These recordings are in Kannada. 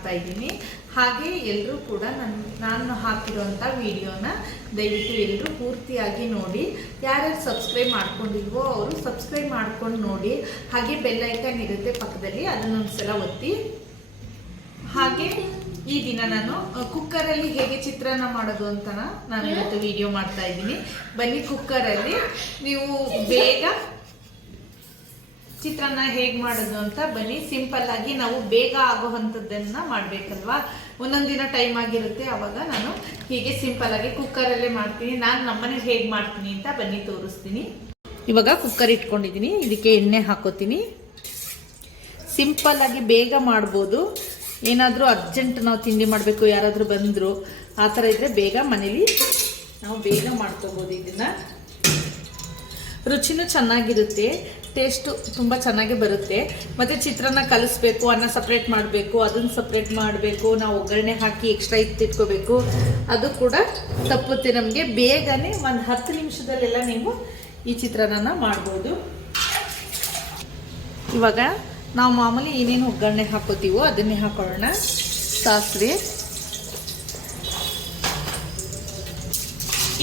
ಮಾಡ್ತಾ ಇದ್ದೀನಿ. ಹಾಗೆ ಎಲ್ಲರೂ ಕೂಡ ನನ್ನ ನಾನು ಹಾಕಿರೋಂಥ ವಿಡಿಯೋನ ದಯವಿಟ್ಟು ಎಲ್ಲರೂ ಪೂರ್ತಿಯಾಗಿ ನೋಡಿ. ಯಾರ್ಯಾರು ಸಬ್ಸ್ಕ್ರೈಬ್ ಮಾಡ್ಕೊಂಡಿಲ್ವೋ ಅವರು ಸಬ್ಸ್ಕ್ರೈಬ್ ಮಾಡ್ಕೊಂಡು ನೋಡಿ. ಹಾಗೆ ಬೆಲ್ ಐಕನ್ ಇರುತ್ತೆ ಪಕ್ಕದಲ್ಲಿ ಅದನ್ನೊಂದ್ಸಲ ಒತ್ತಿ. ಹಾಗೆ ಈ ದಿನ ನಾನು ಕುಕ್ಕರಲ್ಲಿ ಹೇಗೆ ಚಿತ್ರಾನ್ನ ಮಾಡೋದು ಅಂತ ನಾನು ಇವತ್ತು ವಿಡಿಯೋ ಮಾಡ್ತಾ ಇದ್ದೀನಿ. ಬನ್ನಿ ಕುಕ್ಕರಲ್ಲಿ ನೀವು ಬೇಗ ಚಿತ್ರಾನ್ನ ಹೇಗೆ ಮಾಡೋದು ಅಂತ ಬನ್ನಿ. ಸಿಂಪಲ್ ಆಗಿ ನಾವು ಬೇಗ ಆಗುವಂಥದ್ದನ್ನ ಮಾಡಬೇಕಲ್ವಾ? ಒಂದೊಂದು ದಿನ ಟೈಮ್ ಆಗಿರುತ್ತೆ, ಅವಾಗ ನಾನು ಹೀಗೆ ಸಿಂಪಲ್ ಆಗಿ ಕುಕ್ಕರಲ್ಲೇ ಮಾಡ್ತೀನಿ. ನಾನು ನಮ್ಮನೆ ಹೇಗೆ ಮಾಡ್ತೀನಿ ಅಂತ ಬನ್ನಿ ತೋರಿಸ್ತೀನಿ. ಇವಾಗ ಕುಕ್ಕರ್ ಇಟ್ಕೊಂಡಿದ್ದೀನಿ ಇದಕ್ಕೆ ಎಣ್ಣೆ ಹಾಕೋತೀನಿ. ಸಿಂಪಲ್ ಆಗಿ ಬೇಗ ಮಾಡ್ಬೋದು. ಏನಾದರೂ ಅರ್ಜೆಂಟ್ ನಾವು ತಿಂಡಿ ಮಾಡಬೇಕು, ಯಾರಾದರೂ ಬಂದರು, ಆ ಥರ ಇದ್ದರೆ ಬೇಗ ಮನೇಲಿ ನಾವು ಬೇಗ ಮಾಡ್ಕೋಬೋದು ಇದನ್ನು. ರುಚಿನೂ ಚೆನ್ನಾಗಿರುತ್ತೆ. ಟೇಸ್ಟು ತುಂಬ ಚೆನ್ನಾಗಿ ಬರುತ್ತೆ. ಮತ್ತು ಚಿತ್ರಾನ್ನ ಕಲಿಸ್ಬೇಕು, ಅನ್ನ ಸಪ್ರೇಟ್ ಮಾಡಬೇಕು, ಅದನ್ನು ಸಪ್ರೇಟ್ ಮಾಡಬೇಕು, ನಾವು ಒಗ್ಗರಣೆ ಹಾಕಿ ಎಕ್ಸ್ಟ್ರಾ ಇತ್ತಿಟ್ಕೋಬೇಕು ಅದು ಕೂಡ ತಪ್ಪುತ್ತೆ ನಮಗೆ. ಬೇಗನೆ ಒಂದು ಹತ್ತು ನಿಮಿಷದಲ್ಲೆಲ್ಲ ನೀವು ಈ ಚಿತ್ರಾನ್ನ ಮಾಡ್ಬೋದು. ಇವಾಗ ನಾವು ಮಾಮೂಲಿ ಏನೇನು ಒಗ್ಗರಣೆ ಹಾಕೋತೀವೋ ಅದನ್ನೇ ಹಾಕೊಳ್ಳೋಣ. ಸಾಸಿವೆ.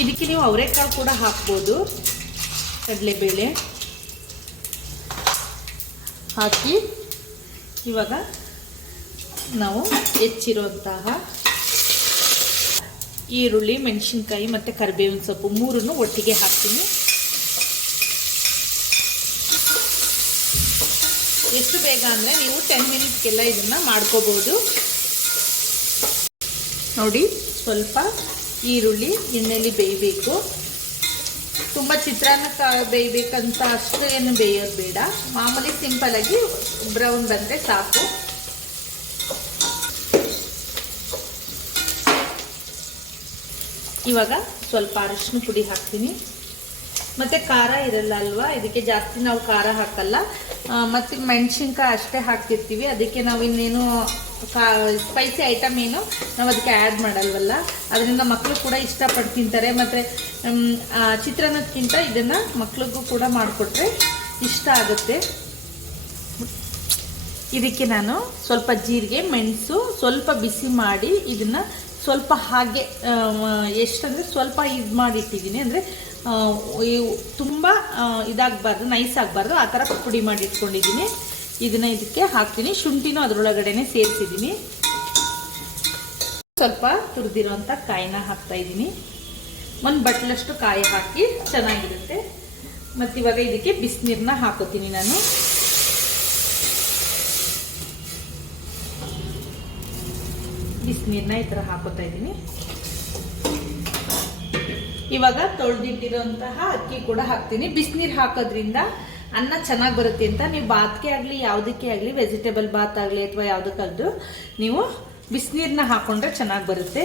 ಇದಕ್ಕೆ ನೀವು ಅವರೆಕಾಳು ಕೂಡ ಹಾಕ್ಬೋದು. ಕಡಲೆಬೇಳೆ. ಹಾಕಿ ಇವಾಗ ನಾವು ಹೆಚ್ಚಿರುವಂತಹ ಈರುಳ್ಳಿ, ಮೆಣಸಿನ್ಕಾಯಿ ಮತ್ತು ಕರಿಬೇವಿನ ಸೊಪ್ಪು ಮೂರನ್ನು ಒಟ್ಟಿಗೆ ಹಾಕ್ತೀನಿ. ಎಷ್ಟು ಬೇಗ ಅಂದರೆ ನೀವು ಟೆನ್ ಮಿನಿಟ್ಸ್ಗೆಲ್ಲ ಇದನ್ನು ಮಾಡ್ಕೋಬೋದು. ನೋಡಿ, ಸ್ವಲ್ಪ ಈರುಳ್ಳಿ ಎಣ್ಣೆಯಲ್ಲಿ ಬೇಯಬೇಕು. ತುಂಬ ಚಿತ್ರಾನ್ನ ಬೇಯಬೇಕಂತ ಅಷ್ಟು ಏನು ಬೇಯೋದು ಬೇಡ. ಮಾಮೂಲಿ ಸಿಂಪಲಾಗಿ ಬ್ರೌನ್ ಬಂದರೆ ಸಾಕು. ಇವಾಗ ಸ್ವಲ್ಪ ಅರಿಶಿನ ಪುಡಿ ಹಾಕ್ತೀನಿ. ಮತ್ತು ಖಾರ ಇರಲ್ಲ ಅಲ್ವಾ ಇದಕ್ಕೆ ಜಾಸ್ತಿ ನಾವು ಖಾರ ಹಾಕಲ್ಲ. ಮತ್ತು ಮೆಣಸಿನ್ಕಾಯಿ ಅಷ್ಟೇ ಹಾಕ್ತಿರ್ತೀವಿ. ಅದಕ್ಕೆ ನಾವು ಇನ್ನೇನು ಕಾ ಸ್ಪೈಸಿ ಐಟಮ್ ಏನು ನಾವು ಅದಕ್ಕೆ ಆ್ಯಡ್ ಮಾಡಲ್ವಲ್ಲ? ಅದರಿಂದ ಮಕ್ಕಳು ಕೂಡ ಇಷ್ಟಪಟ್ಟು ತಿಂತಾರೆ. ಮತ್ತು ಚಿತ್ರಾನ್ನಕ್ಕಿಂತ ಇದನ್ನು ಮಕ್ಳಿಗೂ ಕೂಡ ಮಾಡಿಕೊಟ್ರೆ ಇಷ್ಟ ಆಗುತ್ತೆ. ಇದಕ್ಕೆ ನಾನು ಸ್ವಲ್ಪ ಜೀರಿಗೆ, ಮೆಣಸು ಸ್ವಲ್ಪ ಬಿಸಿ ಮಾಡಿ ಇದನ್ನು ಸ್ವಲ್ಪ ಹಾಗೆ ಎಷ್ಟಂದರೆ ಸ್ವಲ್ಪ ಇದು ಮಾಡಿಟ್ಟಿದ್ದೀನಿ. ಅಂದರೆ ತುಂಬ ಇದಾಗಬಾರ್ದು ನೈಸ್ ಆಗಬಾರ್ದು. ಆ ಥರ ಪುಡಿ ಮಾಡಿ ಇಟ್ಕೊಂಡಿದ್ದೀನಿ. ಇದನ್ನು ಇದಕ್ಕೆ ಹಾಕ್ತೀನಿ. ಶುಂಠಿನೂ ಅದರೊಳಗಡೆನೆ ಸೇರಿಸಿದ್ದೀನಿ. ಸ್ವಲ್ಪ ತುರಿದಿರೋಂಥ ಕಾಯಿನ ಹಾಕ್ತಾ ಇದ್ದೀನಿ. ಒಂದು ಬಟ್ಲಷ್ಟು ಕಾಯಿ ಹಾಕಿ ಚೆನ್ನಾಗಿರುತ್ತೆ. ಮತ್ತು ಇವಾಗ ಇದಕ್ಕೆ ಬಿಸಿನೀರನ್ನ ಹಾಕೋತೀನಿ ನಾನು. ಬಿಸಿನೀರನ್ನ ಈ ಥರ ಹಾಕೋತಾ ಇದ್ದೀನಿ. ಇವಾಗ ತೊಳೆದಿಟ್ಟಿರೋಂತಹ ಅಕ್ಕಿ ಕೂಡ ಹಾಕ್ತೀನಿ. ಬಿಸಿನೀರು ಹಾಕೋದ್ರಿಂದ ಅನ್ನ ಚೆನ್ನಾಗಿ ಬರುತ್ತೆ ಅಂತ. ನೀವು ಬಾತ್ಗೆ ಆಗಲಿ, ಯಾವುದಕ್ಕೆ ಆಗಲಿ ವೆಜಿಟೇಬಲ್ ಬಾತ್ ಆಗಲಿ ಅಥವಾ ಯಾವುದಕ್ಕಾದ್ರೂ ನೀವು ಬಿಸಿನೀರನ್ನ ಹಾಕೊಂಡ್ರೆ ಚೆನ್ನಾಗಿ ಬರುತ್ತೆ.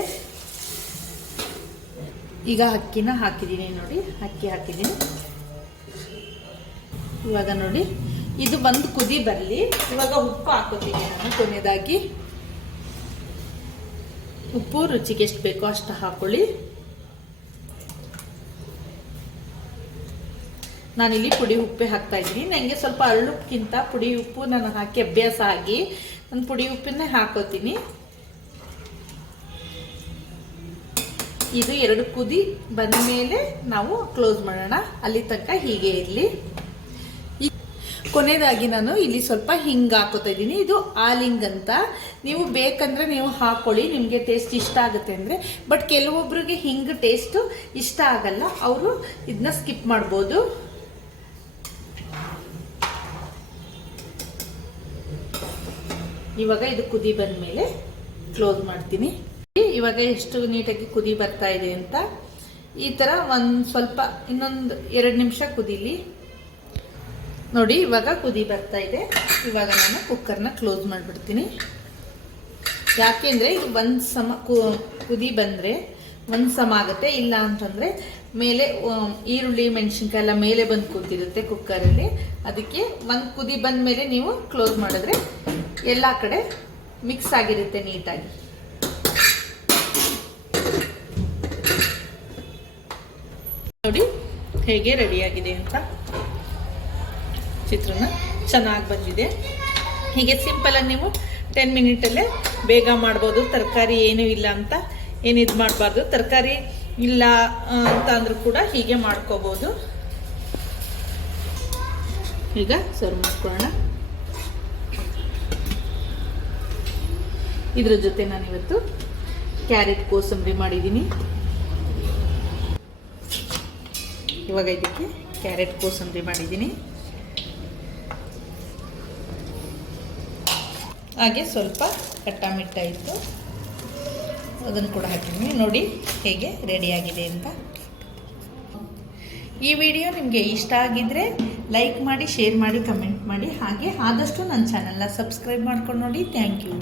ಈಗ ಅಕ್ಕಿನ ಹಾಕಿದ್ದೀನಿ ನೋಡಿ. ಅಕ್ಕಿ ಹಾಕಿದ್ದೀನಿ ಇವಾಗ ನೋಡಿ. ಇದು ಬಂದು ಕುದಿ ಬರಲಿ. ಇವಾಗ ಉಪ್ಪು ಹಾಕೋತೀನಿ ನಾನು ಕೊನೆಯದಾಗಿ. ಉಪ್ಪು ರುಚಿಗೆ ಎಷ್ಟು ಬೇಕೋ ಅಷ್ಟು ಹಾಕೊಳ್ಳಿ. ನಾನಿಲ್ಲಿ ಪುಡಿ ಉಪ್ಪೆ ಹಾಕ್ತಾ ಇದ್ದೀನಿ. ನನಗೆ ಸ್ವಲ್ಪ ಅರಳುಕ್ಕಿಂತ ಪುಡಿ ಉಪ್ಪು ನಾನು ಹಾಕಿ ಅಭ್ಯಾಸ ಆಗಿ ನಾನು ಪುಡಿ ಉಪ್ಪನ್ನೇ ಹಾಕೋತೀನಿ. ಇದು ಎರಡು ಕುದಿ ಬಂದ ಮೇಲೆ ನಾವು ಕ್ಲೋಸ್ ಮಾಡೋಣ. ಅಲ್ಲಿ ತನಕ ಹೀಗೆ ಇರಲಿ. ಕೊನೆಯದಾಗಿ ನಾನು ಇಲ್ಲಿ ಸ್ವಲ್ಪ ಹಿಂಗೆ ಹಾಕೋತಾ ಇದ್ದೀನಿ. ಇದು ಆಲಿಂಗ್ ಅಂತ. ನೀವು ಬೇಕಂದ್ರೆ ನೀವು ಹಾಕೊಳ್ಳಿ. ನಿಮಗೆ ಟೇಸ್ಟ್ ಇಷ್ಟ ಆಗುತ್ತೆ ಅಂದರೆ. ಬಟ್ ಕೆಲವೊಬ್ರಿಗೆ ಹಿಂಗೆ ಟೇಸ್ಟು ಇಷ್ಟ ಆಗಲ್ಲ. ಅವರು ಇದನ್ನ ಸ್ಕಿಪ್ ಮಾಡ್ಬೋದು. ಇವಾಗ ಇದು ಕುದಿ ಬಂದ ಮೇಲೆ ಕ್ಲೋಸ್ ಮಾಡ್ತೀನಿ. ಇವಾಗ ಎಷ್ಟು ನೀಟಾಗಿ ಕುದಿ ಬರ್ತಾ ಇದೆ ಅಂತ ಈ ಥರ ಒಂದು ಸ್ವಲ್ಪ ಇನ್ನೊಂದು ಎರಡು ನಿಮಿಷ ಕುದೀಲಿ. ನೋಡಿ, ಇವಾಗ ಕುದಿ ಬರ್ತಾ ಇದೆ. ಇವಾಗ ನಾನು ಕುಕ್ಕರ್ನ ಕ್ಲೋಸ್ ಮಾಡಿಬಿಡ್ತೀನಿ. ಯಾಕೆಂದರೆ ಒಂದು ಸಮ ಕುದಿ ಬಂದರೆ ಒಂದು ಸಮ ಆಗುತ್ತೆ. ಇಲ್ಲ ಅಂತಂದರೆ ಮೇಲೆ ಈರುಳ್ಳಿ ಮೆಣಸಿನ್ಕಾಯಿ ಎಲ್ಲ ಮೇಲೆ ಬಂದು ಕೂತಿರುತ್ತೆ ಕುಕ್ಕರಲ್ಲಿ ಅದಕ್ಕೆ ಒಂದು ಕುದಿ ಬಂದ ಮೇಲೆ ನೀವು ಕ್ಲೋಸ್ ಮಾಡಿದ್ರೆ ಎಲ್ಲ ಕಡೆ ಮಿಕ್ಸ್ ಆಗಿರುತ್ತೆ ನೀಟಾಗಿ. ನೋಡಿ ಹೇಗೆ ರೆಡಿಯಾಗಿದೆ ಅಂತ. ಚಿತ್ರನ ಚೆನ್ನಾಗಿ ಬಂದಿದೆ. ಹೀಗೆ ಸಿಂಪಲಾಗಿ ನೀವು ಟೆನ್ ಮಿನಿಟಲ್ಲೇ ಬೇಗ ಮಾಡ್ಬೋದು. ತರಕಾರಿ ಏನೂ ಇಲ್ಲ ಅಂತ, ಏನು ಇದು ಮಾಡಬಾರ್ದು. ತರಕಾರಿ ಇಲ್ಲ ಅಂತ ಅಂದರೂ ಕೂಡ ಹೀಗೆ ಮಾಡ್ಕೋಬೋದು. ಈಗ ಸರ್ವ್ ಮಾಡ್ಕೊಳ್ಳೋಣ. ಇದ್ರ ಜೊತೆ ನಾನಿವತ್ತು ಕ್ಯಾರೆಟ್ ಕೋಸಂಬರಿ ಮಾಡಿದ್ದೀನಿ ಇವಾಗ ಇದಕ್ಕೆ ಕ್ಯಾರೆಟ್ ಕೋಸಂಬರಿ ಮಾಡಿದ್ದೀನಿ ಹಾಗೆ ಸ್ವಲ್ಪ ಕಟ್ಟಾಮಿಟ್ಟ ಇತ್ತು ಅದನ್ನು ಕೂಡ ಹಾಕಿದ್ದೀನಿ ನೋಡಿ ಹೇಗೆ ರೆಡಿಯಾಗಿದೆ ಅಂತ. ಈ ವಿಡಿಯೋ ನಿಮಗೆ ಇಷ್ಟ ಆಗಿದ್ದರೆ ಲೈಕ್ ಮಾಡಿ ಶೇರ್ ಮಾಡಿ ಕಮೆಂಟ್ ಮಾಡಿ. ಹಾಗೆ ಆದಷ್ಟು ನನ್ನ ಚಾನಲ್ನ ಸಬ್ಸ್ಕ್ರೈಬ್ ಮಾಡ್ಕೊಂಡು ನೋಡಿ. Thank you